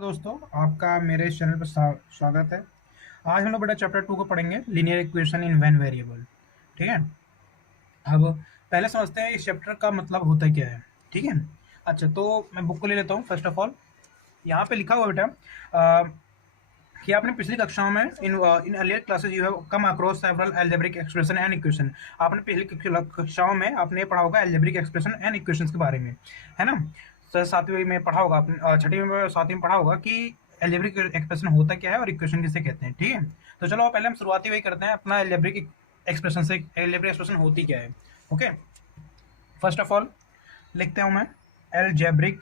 तो दोस्तों, आपका मेरे इस चैनल पर स्वागत है। आज हम लोग बेटा चैप्टर 2 को पढ़ेंगे, linear equation in when variable. ठीक है। अब पहले समझते हैं इस चैप्टर का मतलब होता क्या है। ठीक है। अच्छा, तो मैं बुक को ले लेता हूँ। फर्स्ट ऑफ ऑल यहाँ पे लिखा हुआ बेटा कि आपने पिछली कक्षाओं में in earlier classes you have come across several algebraic expression and equation. आपने पिछली कक्षाओं में आपने पढ़ा होगा अलजेब्रिक एक्सप्रेशन एंड इक्वेशंस के बारे में, है ना। तो सातवीं में पढ़ा होगा आपने, छठी में सातवीं में पढ़ा होगा कि अलजेब्रिक एक्सप्रेशन होता क्या है और इक्वेशन किसे कहते हैं। ठीक है। तो चलो पहले हम शुरुआती वही करते हैं अपना अलजेब्रिक एक्सप्रेशन से। अलजेब्रिक एक्सप्रेशन होती क्या है। ओके, फर्स्ट ऑफ ऑल लिखते हूँ मैं अलजेब्रिक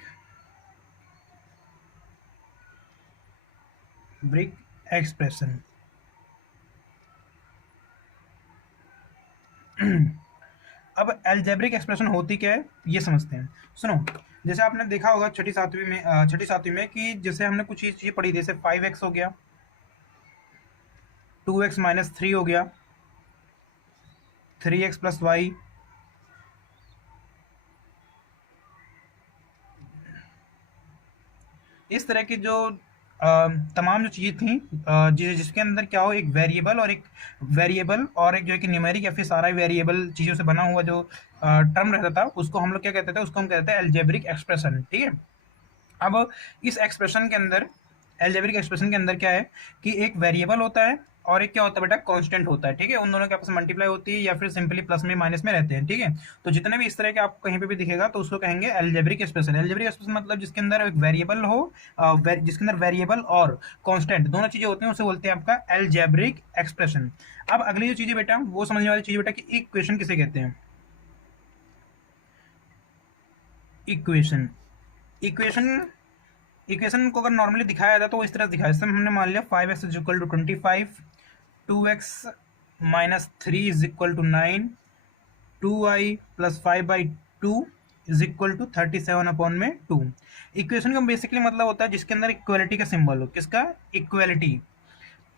ब्रिक एक्सप्रेशन। अब अलजेब्रिक एक्सप्रेशन होती क्या है ये समझते हैं। सुनो, जैसे आपने देखा होगा छठी सातवीं में कि जैसे हमने कुछ चीज पढ़ी, जैसे 5x हो गया, 2x माइनस 3 हो गया, 3x प्लस वाई, इस तरह की जो तमाम जो चीज़ें थी, जिसके अंदर क्या हो, एक वेरिएबल और एक जो है कि न्यूमेरिक या फिर सारा वेरिएबल चीज़ों से बना हुआ जो टर्म रहता था, उसको हम लोग क्या कहते थे, उसको हम कहते हैं अलजेब्रिक एक्सप्रेशन। ठीक है। अब इस एक्सप्रेशन के अंदर, अलजेब्रिक एक्सप्रेशन के अंदर क्या है कि एक वेरिएबल होता है और एक क्या होता है बेटा, कांस्टेंट होता है। ठीक है। उन दोनों के आपस में मल्टीप्लाई होती है या फिर सिंपली प्लस में माइनस में रहते हैं। ठीक है। तो जितने भी इस तरह के आपको कहीं पे भी दिखेगा तो उसको कहेंगे अलजेब्रिक एक्सप्रेशन। अलजेब्रिक एक्सप्रेशन मतलब जिसके अंदर एक वेरिएबल हो, जिसके अंदर वेरिएबल और कांस्टेंट दोनों चीजें होती हैं, उसे बोलते हैं आपका अलजेब्रिक एक्सप्रेशन। अब अगली जो चीजें बेटा, वो समझने वाली चीज बेटा कि इक्वेशन किसे कहते हैं। इक्वेशन इक्वेशन इक्वेशन को अगर नॉर्मली दिखाया जाता है तो वो इस तरह से दिखाया, जैसे हमने मान लिया 5x is equal to 25, 2x minus 3 is equal to 9, 2y plus 5/2 is equal to 37 upon में 2। इक्वेशन का बेसिकली मतलब होता है जिसके अंदर इक्वलिटी का सिंबल हो। किसका? इक्वलिटी।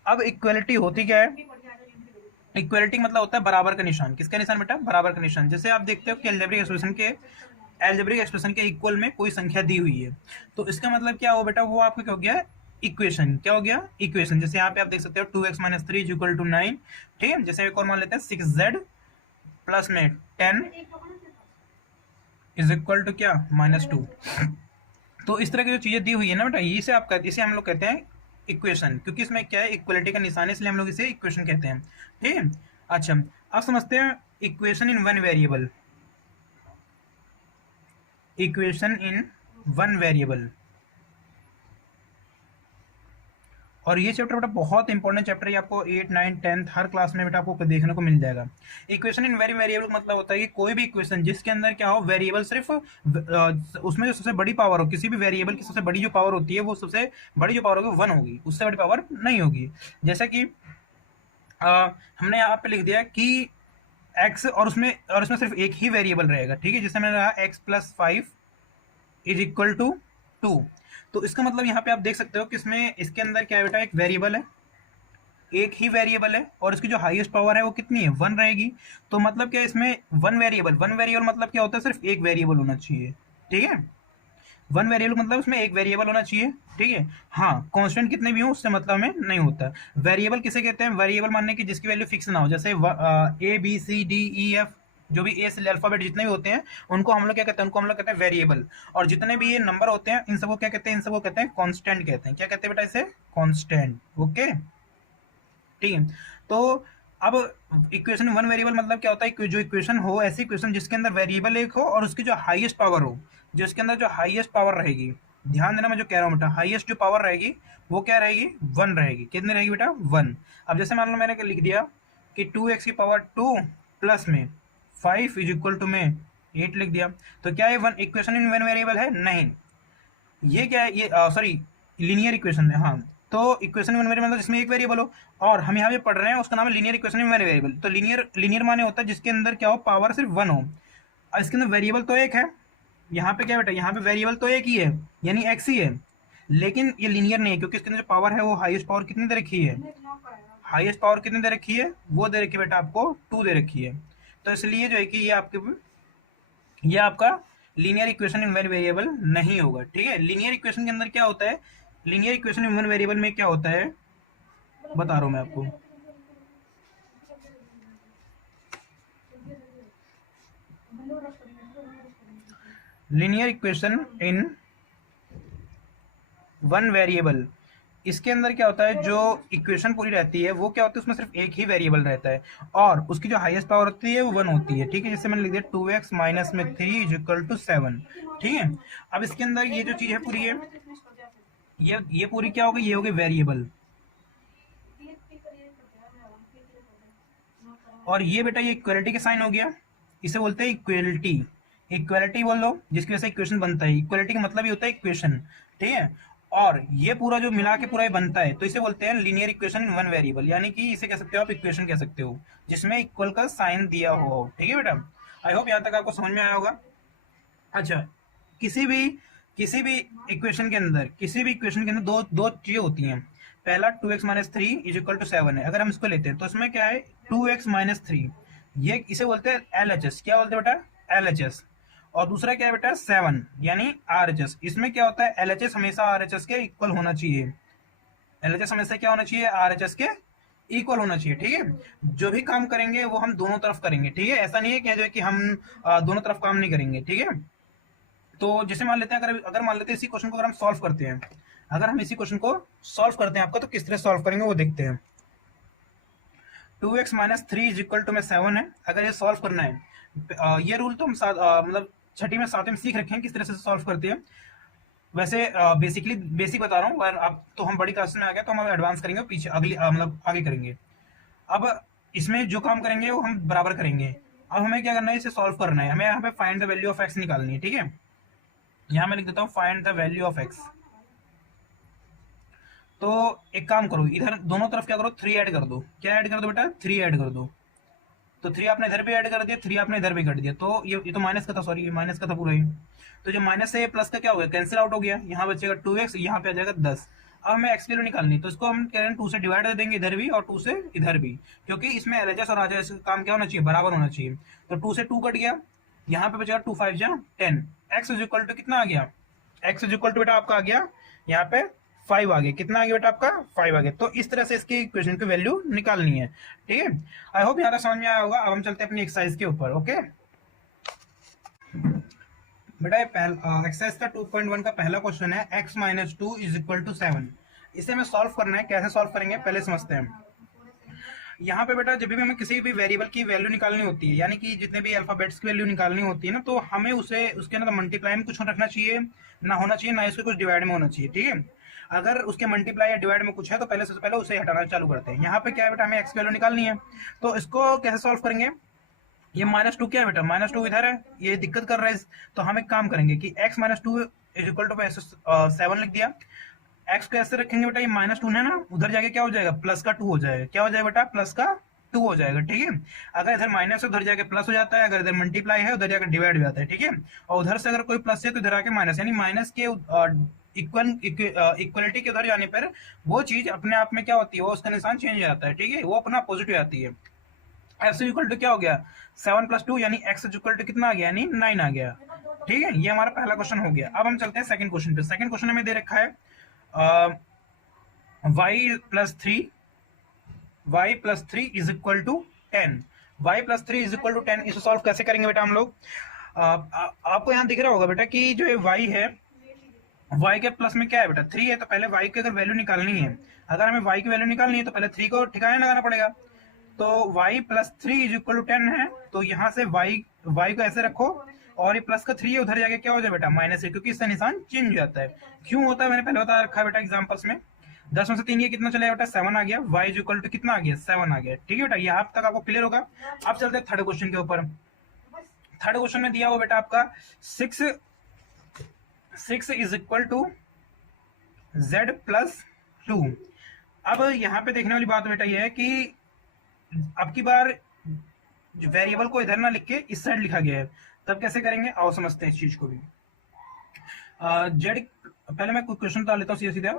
अब इक्वलिटी होती क्या है? इक्वलिटी मतलब होता है बराबर का निशान। किसका निशान बेटा? बराबर का निशान। जैसे आप देखते हो कि अलजेब्रिक एक्सप्रेशन के इक्वल में कोई संख्या दी हुई है, तो इसका मतलब क्या हो बेटा, वो आपका क्या हो गया, इक्वेशन। क्या हो गया? इक्वेशन। जैसे यहाँ पे आप देख सकते हो 2x minus 3 is equal to 9। ठीक है। जैसे एक और मान लेते हैं 6z प्लस में 10 इज इक्वल टू क्या, -2। तो इस तरह की जो चीजें दी हुई है ना बेटा, इसे हम लोग कहते हैं इक्वेशन, क्योंकि इसमें क्या है, इक्वलिटी का निशान है, इसलिए हम लोग इसे इक्वेशन कहते हैं। ठीक है। अच्छा, अब समझते हैं equation in one variable. Equation in one variable, और ये चैप्टर बेटा बहुत इंपॉर्टेंट चैप्टर है। आपको 8, 9, 10 हर क्लास में बेटा आपको देखने को मिल जाएगा। इक्वेशन इन वेरी वेरिएबल का मतलब होता है कि कोई भी इक्वेशन जिसके अंदर क्या हो, वेरिएबल सिर्फ उसमें जो सबसे बड़ी पावर हो, किसी भी वेरिएबल की सबसे बड़ी जो पावर होती है, वो सबसे बड़ी जो पावर होगी 1 होगी, उससे बड़ी पावर नहीं होगी। जैसा कि हमने यहाँ पे लिख दिया कि एक्स, और उसमें सिर्फ एक ही वेरिएबल रहेगा। ठीक है। जैसे मैंने रहा x plus 5 is equal to 2। तो इसका मतलब यहाँ पे आप देख सकते हो कि इसमें, इसके अंदर क्या है बेटा, एक वेरिएबल है, एक ही वेरिएबल है, और इसकी जो हाईएस्ट पावर है वो कितनी है, 1 रहेगी। तो मतलब क्या, इसमें वन वेरिएबल मतलब क्या होता है, सिर्फ एक वेरिएबल होना चाहिए। ठीक है। वन वेरिएबल मतलब उसमें एक वेरिएबल होना चाहिए। ठीक है। हाँ, कांस्टेंट कितने भी हो उससे मतलब हमें नहीं होता। वेरिएबल किसे कहते हैं? वेरिएबल मानने की जिसकी वैल्यू फिक्स ना हो, जैसे A B C D E F, जो भी ए से अल्फाबेट जितने भी होते हैं, उनको हम लोग क्या कहते हैं, उनको हम लोग कहते हैं वेरिएबल। और जितने भी ये नंबर होते हैं, इन सबको क्या कहते हैं, इन सबको कहते हैं कांस्टेंट कहते हैं। क्या कहते हैं बेटा इसे? कांस्टेंट। ओके। ठीक है। तो अब इक्वेशन वन वेरिएबल मतलब क्या होता है, जो इक्वेशन हो, ऐसी इक्वेशन जिसके अंदर वेरिएबल एक हो और उसकी जो हाईएस्ट पावर हो, जो इसके अंदर जो हाईएस्ट पावर रहेगी, ध्यान देना मैं जो कह रहा हूँ बेटा, हाईएस्ट जो पावर रहेगी वो क्या रहेगी, 1 रहेगी। कितनी रहेगी बेटा? 1। अब जैसे मान लो मैंने लिख दिया कि 2x की पावर 2 प्लस में 5 इज इक्वल टू में 8 लिख दिया, तो क्या ये one equation in one variable है? नहीं। ये क्या है, ये सॉरी, लीनियर इक्वेशन है। हाँ, तो इक्वेशन इन वन वेरिएबल मतलब जिसमें एक वेरिएबल हो, और हम यहाँ पे पढ़ रहे हैं उसका नाम है linear equation in one variable. तो लीनियर माने होता है जिसके अंदर क्या हो, पावर सिर्फ 1 हो। और इसके अंदर वेरिएबल तो एक है, यहाँ पे क्या बेटा, यहाँ पे वेरिएबल तो एक ही है, यानी एक्स ही है, लेकिन ये लीनियर नहीं है, क्योंकि इसके अंदर जो पावर है वो हाईएस्ट पावर कितनी दे रखी है, हाईएस्ट पावर कितनी दे रखी है, वो दे रखी है बेटा आपको 2 दे रखी है। तो इसलिए जो है कि ये आपका linear equation in very variable नहीं होगा। ठीक है। लीनियर इक्वेशन के अंदर क्या होता है linear equation in one variable में क्या होता है बता रहा हूं मैं आपको। Linear equation in one variable, इसके अंदर क्या होता है, जो इक्वेशन पूरी रहती है वो क्या होती है, उसमें सिर्फ एक ही वेरिएबल रहता है और उसकी जो हाईएस्ट पावर होती है वो 1 होती है। ठीक है, जैसे मैंने लिख दिया 2x माइनस में 3 इज इक्वल टू 7। ठीक है, अब इसके अंदर ये जो चीज है पूरी है, ये पूरी क्या होगी, ये होगी वेरिएबल। और ये बेटा ये इक्वलिटी का साइन हो गया, इसे बोलते हैं इक्वलिटी। इक्वलिटी बोल लो जिसकी वजह से इक्वेशन बनता है। इक्वलिटी का मतलब ये होता है इक्वेशन। ठीक है, और ये पूरा जो मिला के पूरा ये बनता है तो इसे बोलते हैं linear equation in one variable, यानी कि इसे कह सकते हो आप इक्वेशन कह सकते हो जिसमें इक्वल का साइन दिया हो। ठीक है बेटा, आई होप यहाँ तक आपको समझ में आया होगा। अच्छा, किसी भी किसी भी इक्वेशन के अंदर दो दो चीजें होती हैं। पहला 2x minus three is equal to 7 है, अगर हम इसको लेते हैं तो इसमें क्या है 2x माइनस थ्री, ये इसे बोलते हैं LHS। क्या बोलते हैं बेटा, LHS। और दूसरा क्या है बेटा 7 यानी RHS। इसमें क्या होता है LHS हमेशा RHS के इक्वल होना चाहिए। LHS हमेशा क्या होना चाहिए, RHS के इक्वल होना चाहिए। ठीक है, जो भी काम करेंगे वो हम दोनों तरफ करेंगे। ठीक है, ऐसा नहीं है कि जो है कि हम दोनों तरफ काम नहीं करेंगे। ठीक है, तो जैसे मान लेते हैं, अगर अगर मान लेते हैं इसी क्वेश्चन को अगर हम सॉल्व करते हैं, अगर हम इसी क्वेश्चन को सॉल्व करते हैं आपका, तो किस तरह सॉल्व करेंगे वो देखते हैं। 2x minus three is equal to में 7 है, अगर ये सॉल्व करना है, ये रूल तो हम मतलब छठी में सातवीं में सीख रखे हैं किस तरह से सॉल्व करते हैं। वैसे बेसिकली बेसिक बता रहा हूँ, और अब तो हम बड़ी क्लास में आ गए तो हम एडवांस करेंगे, पीछे अगली मतलब आगे करेंगे। अब इसमें जो काम करेंगे वो हम बराबर करेंगे। अब हमें क्या करना है, इसे सॉल्व करना है, हमें यहाँ पे find the value of x निकालनी है। ठीक है, यहाँ मैं लिख देता हूँ find the value of x. तो एक काम करो, इधर दोनों तरफ क्या करो 3 ऐड कर दो। क्या ऐड कर दो बेटा, 3 ऐड कर दो। तो 3 आपने इधर भी ऐड कर दिया, 3 आपने इधर भी कर दिया, तो ये तो माइनस का था, सॉरी ये माइनस का था पूरा ही। तो जो माइनस है प्लस का क्या हो गया, कैंसिल आउट हो गया, यहाँ बचेगा 2x, यहाँ पे आ जाएगा 10। अब हमें एक्स की वैल्यू निकालनी, तो इसको हम कह रहे हैं 2 से डिवाइड कर देंगे इधर भी और 2 से इधर भी, क्योंकि इसमें एलएचएस और आरएचएस का काम क्या होना चाहिए, बराबर होना चाहिए। तो 2 से 2 कट गया, यहाँ पे बचेगा 2 5 जा 10। एक्स इज इक्वल टू कितना आ गया, एक्स इज इक्वल टू बेटा आपका आ गया यहाँ पे 5 आ गया। कितना आ गया बेटा आपका 5 आ गया। तो इस तरह से इसकी इक्वेशन की वैल्यू निकालनी है। ठीक है, आई होप यहाँ तक समझ में आया होगा। अब हम चलते हैं अपनी एक्सरसाइज के ऊपर। ओके बेटा, एक्सरसाइज का 2.1 का पहला क्वेश्चन है x minus two is equal to 7। इसे हमें सॉल्व करना है, कैसे सॉल्व करेंगे पहले समझते हैं। यहाँ पे बेटा जब भी हमें किसी भी वेरिएबल की वैल्यू निकालनी होती है, यानी कि जितने भी अल्फाबेट्स की वैल्यू निकालनी होती है ना, तो हमें उसे उसके अंदर मल्टीप्लाई में कुछ रखना चाहिए, ना होना चाहिए ना इसको कुछ डिवाइड में होना चाहिए। ठीक है, अगर उसके मल्टीप्लाई या डिवाइड में कुछ है तो पहले सबसे पहले उसे हटाना चालू करते हैं। यहाँ पे क्या है बेटा, हमें एक्स की वैल्यू निकालनी है, तो इसको कैसे सॉल्व करेंगे। ये -2 क्या है बेटा, -2 इधर है, ये दिक्कत कर रहा है। तो हम एक काम करेंगे कि x -2 इज इक्वल टू 7 लिख दिया। x को ऐसे रखेंगे बेटा, ये -2 है ना, उधर जाके क्या हो जाएगा, प्लस का 2 हो जाएगा। क्या हो जाएगा बेटा, प्लस का 2 हो जाएगा। ठीक है, अगर इधर माइनस है उधर जाके प्लस हो जाता है, अगर इधर मल्टीप्लाई है उधर जाकर डिवाइड हो जाता है। ठीक है, और उधर से अगर कोई प्लस है तो इधर आके माइनस, यानी माइनस के इक्वलिटी के उधर जाने पर वो चीज अपने आप में क्या होती है, वो उसका निशान चेंज हो जाता है। ठीक है, वो अपना पॉजिटिव आती है। एक्स इक्वल टू क्या हो गया 7 + 2, यानी एक्स इक्वल टू कितना आ गया, यानी 9 आ गया। ठीक है, ये हमारा पहला क्वेश्चन हो गया। अब हम चलते हैं सेकंड क्वेश्चन पे। सेकंड क्वेश्चन हमें दे रखा है y plus three is equal to 10। y plus three is equal to 10, इसे सॉल्व कैसे करेंगे बेटा हम लोग। आपको यहाँ दिख रहा होगा बेटा कि जो y है, y के प्लस में क्या है बेटा 3 है, तो पहले y की अगर वैल्यू निकालनी है, अगर हमें y की वैल्यू निकालनी है तो पहले 3 को ठिकाने लगाना पड़ेगा। तो y plus three is equal to 10 है, तो यहाँ से y को ऐसे रखो, और ये प्लस का 3 है, उधर जाके क्या हो जाए बेटा माइनस है, क्योंकि इसका निशान चेंज हो जाता है। क्यों होता है मैंने पहले बता रखा है बेटा एग्जांपल्स में। 10 में से 3 ये कितना चलेगा बेटा 7 आ गया, y इज इक्वल टू कितना आ गया 7 आ गया। ठीक है बेटा, यहाँ तक आपको क्लियर होगा। अब चलते हैं थर्ड क्वेश्चन के ऊपर। थर्ड क्वेश्चन में दिया हुआ बेटा आपका 6 is equal to z plus 2। अब यहाँ पे देखने वाली बात बेटा ये है कि अब की बार वेरिएबल को इधर ना लिख के इस साइड लिखा गया है, तब कैसे करेंगे आओ समझते हैं इस चीज को भी। जेड पहले मैं क्वेश्चन उतार लेता हूँ सीधा सीधा,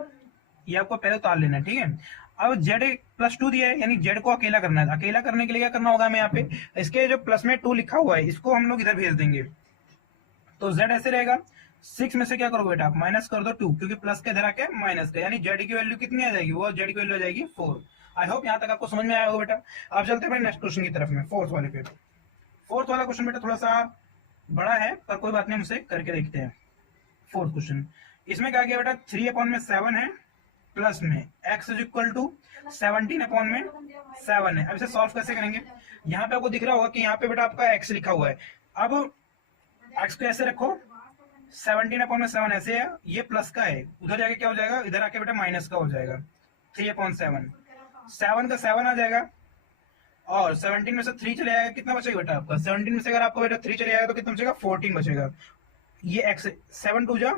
ये आपको पहले उतार लेना है। ठीक है, अब जेड प्लस 2 दिया है, यानी जेड को अकेला करना है। अकेला करने के लिए क्या करना होगा हमें, यहाँ पे इसके जो प्लस में 2 लिखा हुआ है इसको हम लोग इधर भेज देंगे, तो जेड ऐसे रहेगा। 6 में से क्या करोगे बेटा आप माइनस कर दो 2, क्योंकि प्लस के इधर आके माइनस का, यानी जेड की वैल्यू कितनी आ जाएगी, वो जेड की वैल्यू आ जाएगी 4। आई होप यहाँ तक आपको समझ में आया होगा बेटा। आप चलते हैं नेक्स्ट क्वेश्चन की तरफ में, फोर्थ वाले पे। फोर्थ वाला क्वेश्चन बेटा थोड़ा सा बड़ा है, पर कोई बात नहीं, हम उसे करके देखते हैं। फोर्थ क्वेश्चन, इसमें क्या किया बेटा, 3/7 है, प्लस में x इज इक्वल टू 17/7 है। अब इसे सॉल्व कैसे करेंगे, यहाँ पे आपको दिख रहा होगा कि यहाँ पे बेटा आपका x लिखा हुआ है। अब x को ऐसे रखो, 17/7 ऐसे है, ये प्लस का है, उधर जाके क्या हो जाएगा, इधर आके बेटा माइनस का हो जाएगा। 3/7, 7 का 7 आ जाएगा, और 17 में से 3 चले जाएगा, कितना बचेगा बेटा आपका, 17 में से अगर आपको बेटा 3 चले जाएगा तो कितना बचेगा, 14 बचेगा। ये x 7 2 जा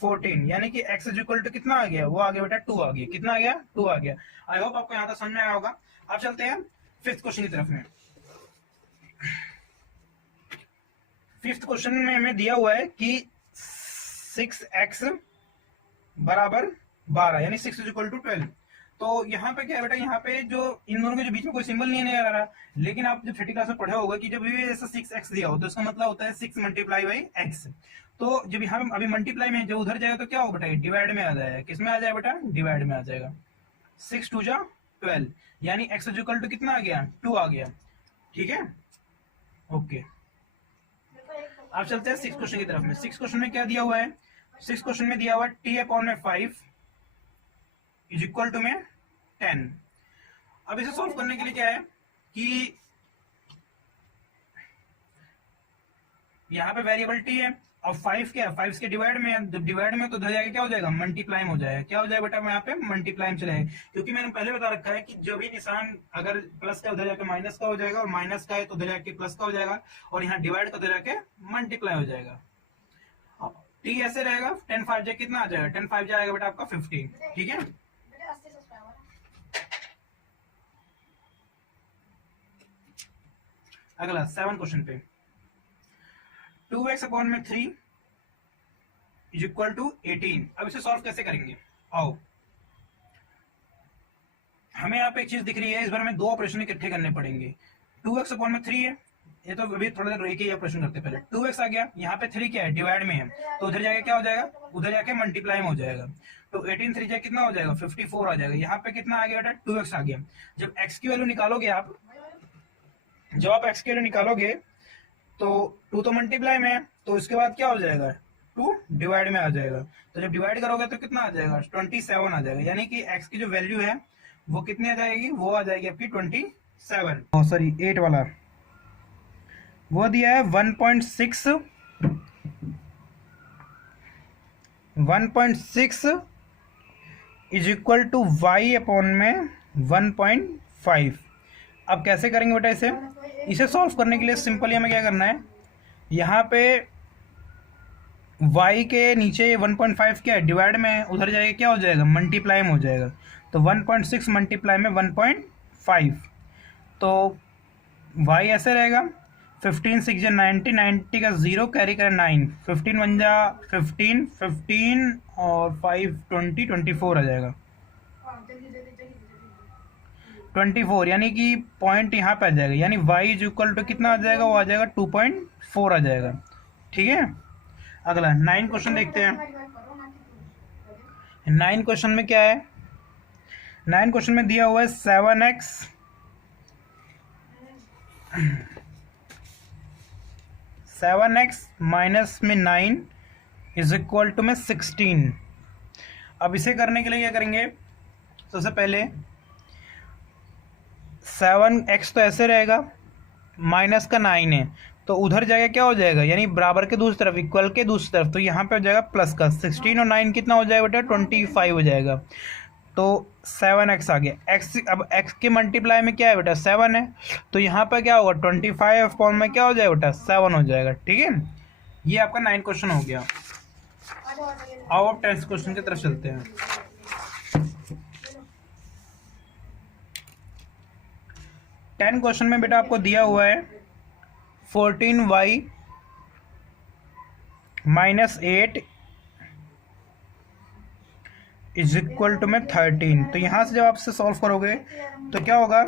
14, यानी कि x इज इक्वल टू कितना आ गया, वो आ गया बेटा 2 आ गया, कितना आ गया, 2 आ गया। आई होप आपको यहाँ तक समझ में आया होगा। अब चलते हैं फिफ्थ क्वेश्चन की तरफ में। फिफ्थ क्वेश्चन में हमें दिया हुआ है कि 6x बराबर 12, यानी 6 इज इक्वल टू 12। तो यहाँ पे क्या है बेटा, यहाँ पे जो इन दोनों के जो बीच में कोई सिंबल नहीं आ रहा, लेकिन आप जब छठी क्लास में पढ़े होगा कि जब भी ऐसा 6x दिया हो तो इसका मतलब होता है 6 मल्टीप्लाई बाई x। तो जब यहाँ पे अभी मल्टीप्लाई में जब उधर जाएगा तो क्या होगा बेटा, डिवाइड में आ जाएगा, किस में आ जाएगा बेटा, डिवाइड में आ जाएगा। 6 2 जा 12, यानी x इज इक्वल टू कितना आ गया, 2 आ गया। ठीक है, ओके। अब चलते हैं 6 क्वेश्चन की तरफ में। 6 क्वेश्चन में क्या दिया हुआ है, 6 क्वेश्चन में दिया हुआ है t/5 इज इक्वल टू में 10। अब इसे सॉल्व करने के लिए क्या है कि यहाँ पे वेरिएबल t है और 5 क्या है, 5 के डिवाइड में है, जब डिवाइड में तो जाएगा क्या हो जाएगा, मल्टीप्लाई हो जाएगा। क्या हो जाएगा बेटा, यहाँ पे मल्टीप्लाई चलेगा, क्योंकि मैंने पहले बता रखा है कि जो भी निशान अगर प्लस का उधर जाके माइनस का हो जाएगा, और माइनस का है तो उधर जाके प्लस का हो जाएगा, और यहाँ डिवाइड का उधर जाके मल्टीप्लाई हो जाएगा। t ऐसे रहेगा, 10 5 जा कितना आ जाएगा, 10 5 जाएगा बेटा आपका 15। ठीक है, अगला 7 क्वेश्चन पे 2x/3 इज इक्वल टू 18। अब इसे सॉल्व कैसे करेंगे, आओ। हमें यहाँ पे एक चीज दिख रही है, इस बार हमें दो ऑपरेशन इकट्ठे करने पड़ेंगे। 2x/3 है, ये तो अभी थोड़ा देर एक ही ऑपरेशन करते पहले। 2x आ गया, यहाँ पे 3 क्या है, डिवाइड में है, तो उधर जाके क्या हो जाएगा, उधर जाके मल्टीप्लाई में हो जाएगा। तो 18 3 जा कितना हो जाएगा, 54 आ जाएगा। यहाँ पे कितना आ गया बेटा, 2x आ गया। जब x की वैल्यू निकालोगे आप, जब आप x की वैल्यू निकालोगे तो 2 तो मल्टीप्लाई में है, तो इसके बाद क्या हो जाएगा, 2 डिवाइड में आ जाएगा। तो जब डिवाइड करोगे तो कितना आ जाएगा, 27 आ जाएगा। यानी कि x की जो वैल्यू है वो कितनी आ जाएगी, वो आ जाएगी आपकी 27, सॉरी 8 वाला, वो दिया है 1.6 इज इक्वल टू y/1.5। अब कैसे करेंगे बेटा इसे सॉल्व करने के लिए सिंपली हमें क्या करना है, यहाँ पे y के नीचे 1.5 क्या है, डिवाइड में है, उधर जाएगा क्या हो जाएगा, मल्टीप्लाई में हो जाएगा। तो 1.6 मल्टीप्लाई में 1.5, तो y ऐसे रहेगा। 15 6 जा 90, 90 का 0 कैरी करें 9, 15 1 जा 15, 15 और 5 20, 24 आ जाएगा, 24, यानी कि पॉइंट यहाँ पे आ जाएगा, यानी y इज इक्वल टू कितना आ जाएगा, वो आ जाएगा 2.4 आ जाएगा। ठीक है, अगला 9 क्वेश्चन देखते हैं। 9 क्वेश्चन में क्या है, 9 क्वेश्चन में दिया हुआ है 7x माइनस में 9 इज इक्वल टू में 16। अब इसे करने के लिए क्या करेंगे, सबसे पहले 7x तो ऐसे रहेगा, माइनस का 9 है, तो उधर जाएगा क्या हो जाएगा, यानी बराबर के दूसरी तरफ, इक्वल के दूसरी तरफ, तो यहाँ पे हो जाएगा प्लस का 16 और 9 कितना हो जाएगा बेटा, 25 हो जाएगा। तो 7x आ गया। x, अब x के मल्टीप्लाई में क्या है बेटा, 7 है, तो यहाँ पर क्या होगा, 25 फॉर्म में क्या हो जाएगा बेटा, 7 हो जाएगा। ठीक है, ये आपका 9 क्वेश्चन हो गया। आओ अब 10 क्वेश्चन की तरफ चलते हैं। 10 क्वेश्चन में बेटा आपको दिया हुआ है 14y minus 8 is equal to में 13। तो यहाँ से जब आप इसे सॉल्व करोगे तो क्या होगा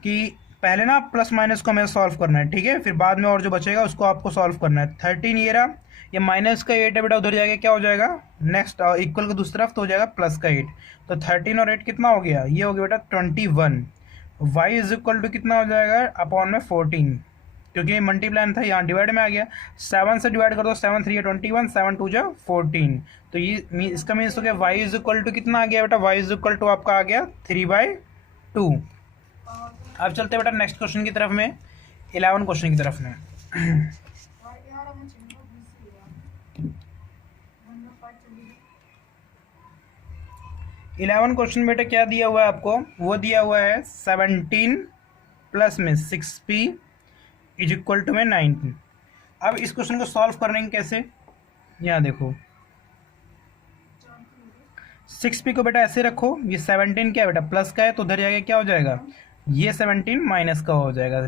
कि पहले ना प्लस माइनस को हमें सॉल्व करना है, ठीक है, फिर बाद में और जो बचेगा उसको आपको सॉल्व करना है। 13 ये रहा, ये माइनस का 8 है बेटा, उधर जाएगा क्या हो जाएगा नेक्स्ट इक्वल का दूसरी तरफ तो हो जाएगा प्लस का 8। तो 13 और 8 कितना हो गया, ये हो गया बेटा 21। y इज इक्वल टू कितना हो जाएगा अपॉन में 14, क्योंकि मल्टीप्लाई था यहाँ डिवाइड में आ गया। 7 से डिवाइड कर दो, 7 3 21, 7 2 14। तो ये इसका मीन्स हो गया y इज इक्वल टू कितना आ गया बेटा, y इज इक्वल टू आपका आ गया 3/2। अब चलते हैं बेटा नेक्स्ट क्वेश्चन की तरफ में, 11 क्वेश्चन की तरफ में। 11 क्वेश्चन बेटा क्या दिया हुआ है आपको, वो दिया हुआ है 17 प्लस में 6p इज इक्वल टू में 19। अब इस क्वेश्चन को सॉल्व करने के कैसे, यहाँ देखो 6p को बेटा ऐसे रखो, ये 17 क्या है बेटा प्लस का है, तो उधर जाके क्या हो जाएगा, ये 17 माइनस का हो जाएगा।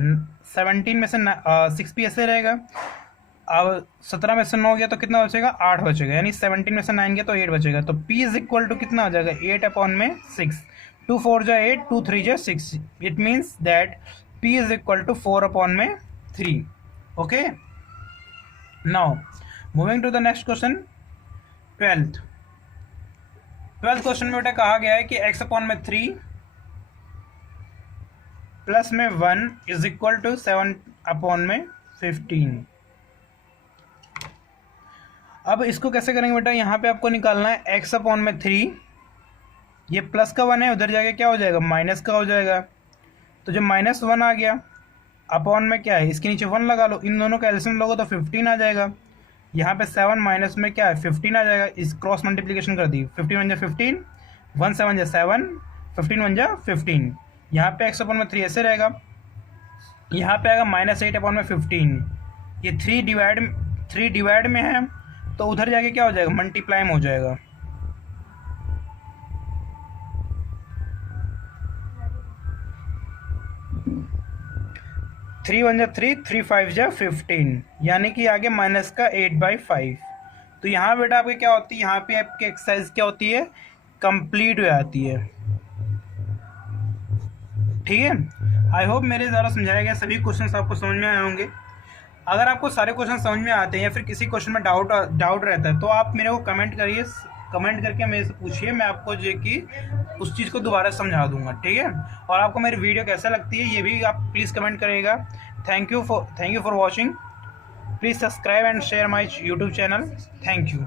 17 में से 6p ऐसे रहेगा, अब 17 में से 9 गया तो कितना बचेगा, 8 बचेगा, यानी 17 में से 9 गया तो 8 बचेगा। तो p इज इक्वल टू कितना हो जाएगा, 8 अपॉन में 6। 2 4 जा 8, 2 3 जा 6। It means that p is equal to 4 upon में 3। Okay, now moving to the next question, 12th question में बेटा कहा गया है कि x अपॉन में 3 प्लस में 1 इज इक्वल टू 7 अपॉन में 15। अब इसको कैसे करेंगे बेटा, यहाँ पे आपको निकालना है x अपॉन में 3, ये प्लस का 1 है, उधर जाके क्या हो जाएगा माइनस का हो जाएगा। तो जब -1 आ गया अपॉन में क्या है, इसके नीचे 1 लगा लो, इन दोनों का एलसीएम लोगे तो 15 आ जाएगा। यहाँ पे 7 माइनस में क्या है 15 आ जाएगा, इस क्रॉस मल्टीप्लिकेशन कर दी, 15 1 जा 15, 1 7 जा 7, 15 1 जा 15। यहाँ पे x अपॉन में 3 ऐसे रहेगा, यहाँ पे आएगा -8 अपॉन में 15, ये 3 डिवाइड में है, तो उधर जाके क्या हो जाएगा मल्टीप्लाई में हो जाएगा। थ्री 1 जा 3, 3 5 जा 15, यानी कि आगे माइनस का 8/5। तो यहाँ बेटा आपके क्या होती है, यहाँ पे आपकी एक्सरसाइज क्या होती है, कंप्लीट हो जाती है। ठीक है, आई होप मेरे द्वारा समझाया गया सभी क्वेश्चंस आपको समझ में आए होंगे। अगर आपको सारे क्वेश्चन समझ में आते हैं या फिर किसी क्वेश्चन में डाउट रहता है तो आप मेरे को कमेंट करिए, कमेंट करके मेरे से पूछिए, मैं आपको जो कि उस चीज़ को दोबारा समझा दूंगा। ठीक है, और आपको मेरी वीडियो कैसा लगती है ये भी आप प्लीज़ कमेंट करिएगा। Thank you for watching. Please subscribe and share my YouTube channel. Thank you.